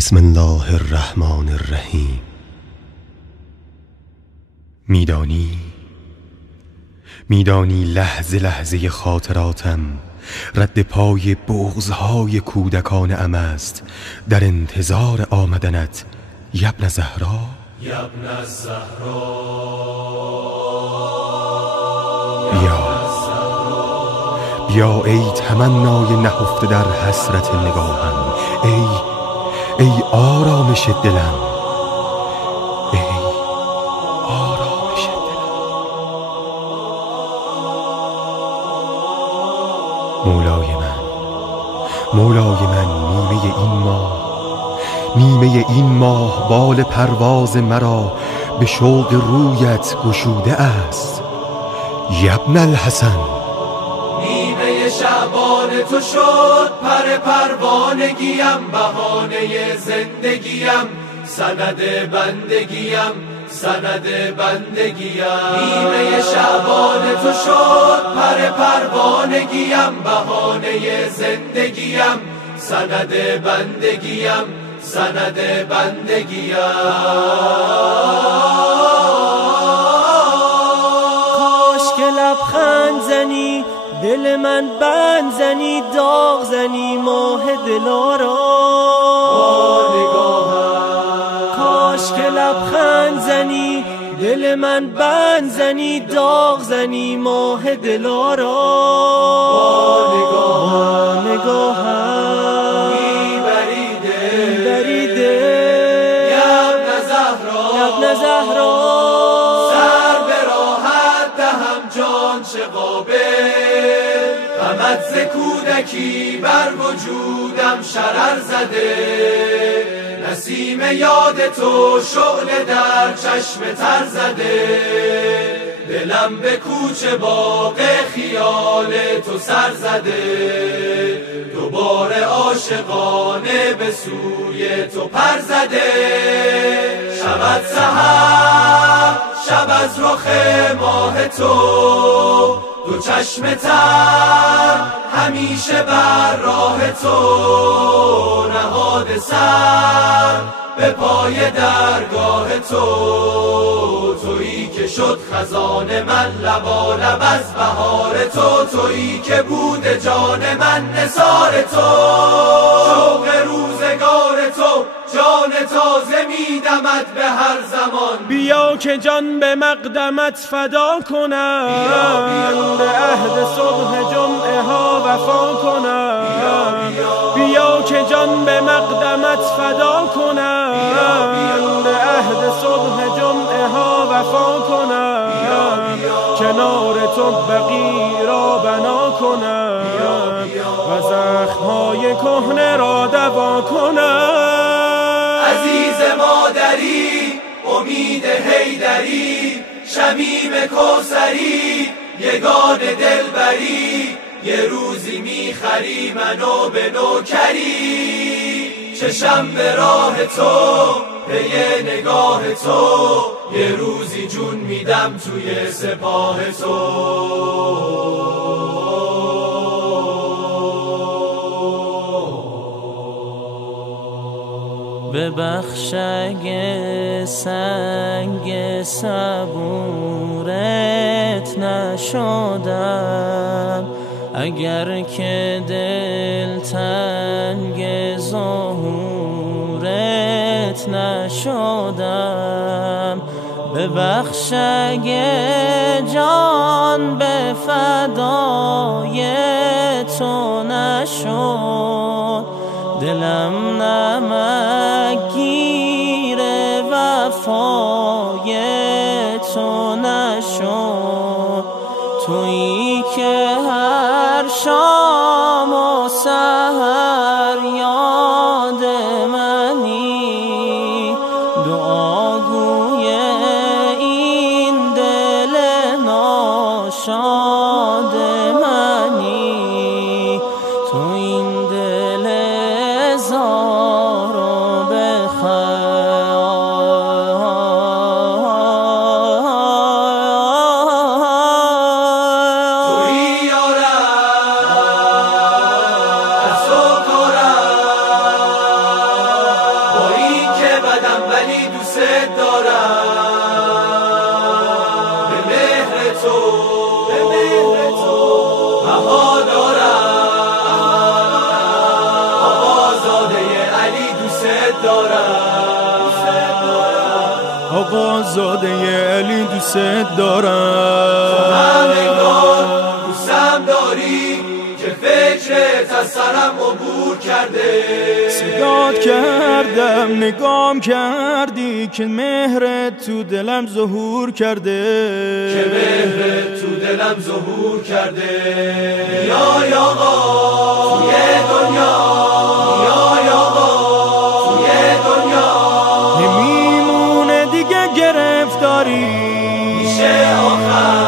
بسم الله الرحمن الرحیم. میدانی لحظه لحظه خاطراتم رد پای بغض‌های کودکان ام است در انتظار آمدنت یبن زهرا. بیا ای تمنای نهفته در حسرت نگاهم، ای آرامش دلم، ای آرامش دلم. مولای من نیمه این ماه بال پرواز مرا به شوق رویت گشوده است یبن الحسن. نیمه شعبان تو شد پر پروانگیم، بهانه زندگیم، سند بندگیم. نیمه شعبان تو شد پر پروانگیم، بهانه زندگیم، سند بندگیم. کاش که لبخند زنی، دل من بند زنی، داغ زنی ماه دلارا. کاش که لبخند زنی، دل من بند زنی، داغ زنی ماه دلارا. نگاهم میبریده یبن زهرا. سر به راحت دهم جان چه قابل، غمت ز کودکی بر وجودم شرر زده. نسیم یاد تو شعله در چشم تر زده، دلم به کوچه باغ خیال تو سر زده. دوباره عاشقانه به سوی تو پر زده. شب سحر شب از رخ ماه تو، دو چشم تر همیشه بر راه تو. نهاد سر به پای درگاه تو، تویی که شد خزان من لبالب از بهار تو. تویی که بود جان من نثار تو، شوق روزگار تو. جان تازه میدمد به هر زمان. بیا که جان به مقدمت فدا کنم، به عهد صبح جمعه ها وفا کنم. بیا که جان به مقدمت فدا کنم، به عهد صبح جمعه ها وفا کنم. کنار تو بقی را بنا کنم و زخم‌های کهنه را دوا کنم. عزیز مادری، امید حیدری، شمیم کوثری، یگان دلبری. یه روزی میخری منو به نوکری. چشم به راه تو، پی نگاه تو، یه روزی جون میدم توی سپاه تو. ببخش اگه سنگ صبورت نشدم، اگر که دل تنگ ظهورت نشدم. ببخش اگه جان به فدای تو نشد، دلم نمک گیر وفای تو نشد. تویی که هر شام و سحر یاد منی، دعاگوی این دل ناشاد منی. تو این دل زارو تویی یارم بها دارم، آقازاده علی دوست دارم، آقازاده علی دوست دارم. همگان دوستم داری که فکرت از سرم عبور کرده، صدات کردم نگام کردی که مهرت تو دلم ظهور کرده، که مهرت تو دلم ظهور کرده. بیای آقا توی دنیا، بیای آقا توی دنیا، نمیمونه دیگه گرفتاری میشه آخر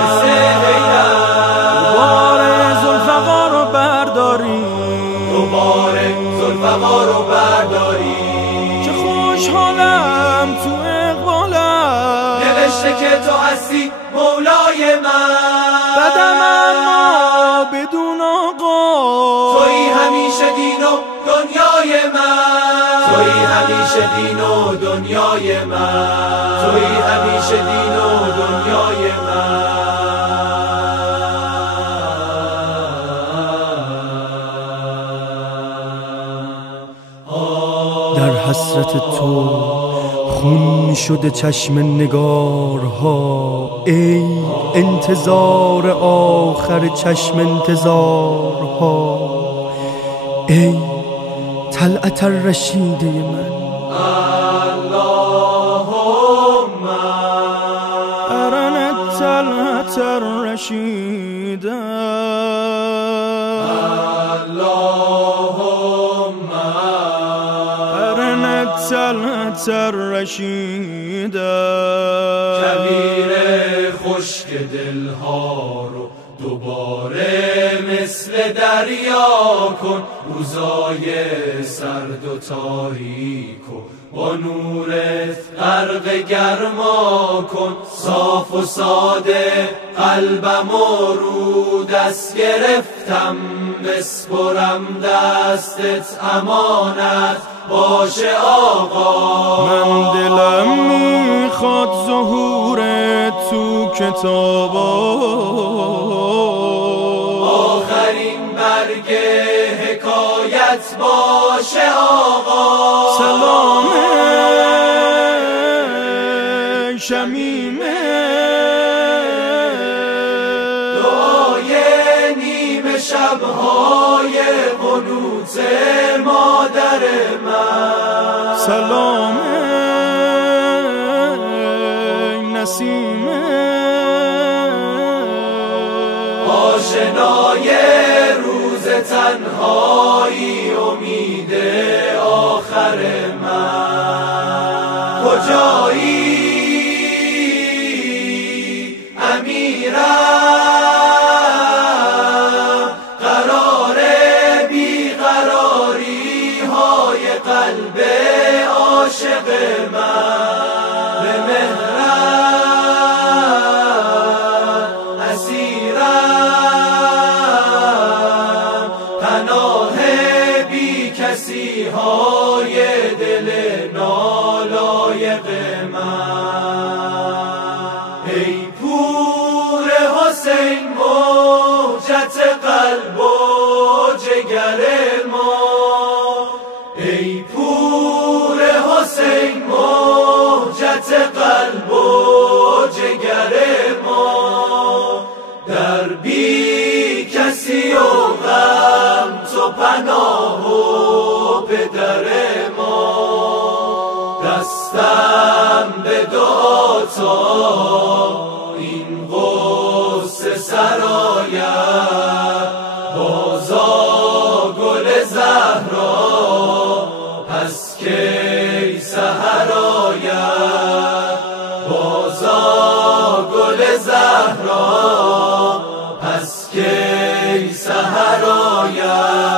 مثل حیدر، دوباره ذوالفقار رو برداری، دوباره ذوالفقار رو برداری. چه خوشحالم تو اقبالم، نوشته که تو هستی مولای من، بدم اما بدون آقا، تویی همیشه دین و دنیای من، تویی همیشه دین و دنیای من، تویی همیشه دین و دنیای من. در حسرت تو خون شده چشم نگارها، ای انتظار آخر چشم انتظارها، ای طلعت الرشیده من. اللهم ارنا طلعت الرشیده، اللهم ارنا طلعت الرشیده. کبیر خشک دلها رو دوباره مثل دریا کن، روزای سرد و تاریک و با نورت غرق گرما کن. صاف و ساده قلبم و رو دست گرفتم، بسپرم دستت امانت باشه آقا. من دلم میخواد ظهور تو کتابا، آخرین برگ حکایت باشه آقا. سلام شمیم دعای نیمه شبهای قنوت مادر من، سلام نسیم آشنای روز تنهایی، امید آخر من. کجایی امیرم، قرار بیقراری های قلب عاشق من. به مهرم اسیرم، پناه بی کسی های دل نالایق من. ای پور حسین موجت قلب و جگر ما، ای پور حسین موجت قلب و جگر ما. در بی کسی و غم تو پناه و پدر ما. دستم به دعا تا این غصه سراید، بازا گل زهرا پس کی سحر آید، بازا گل زهرا پس کی سحر آید.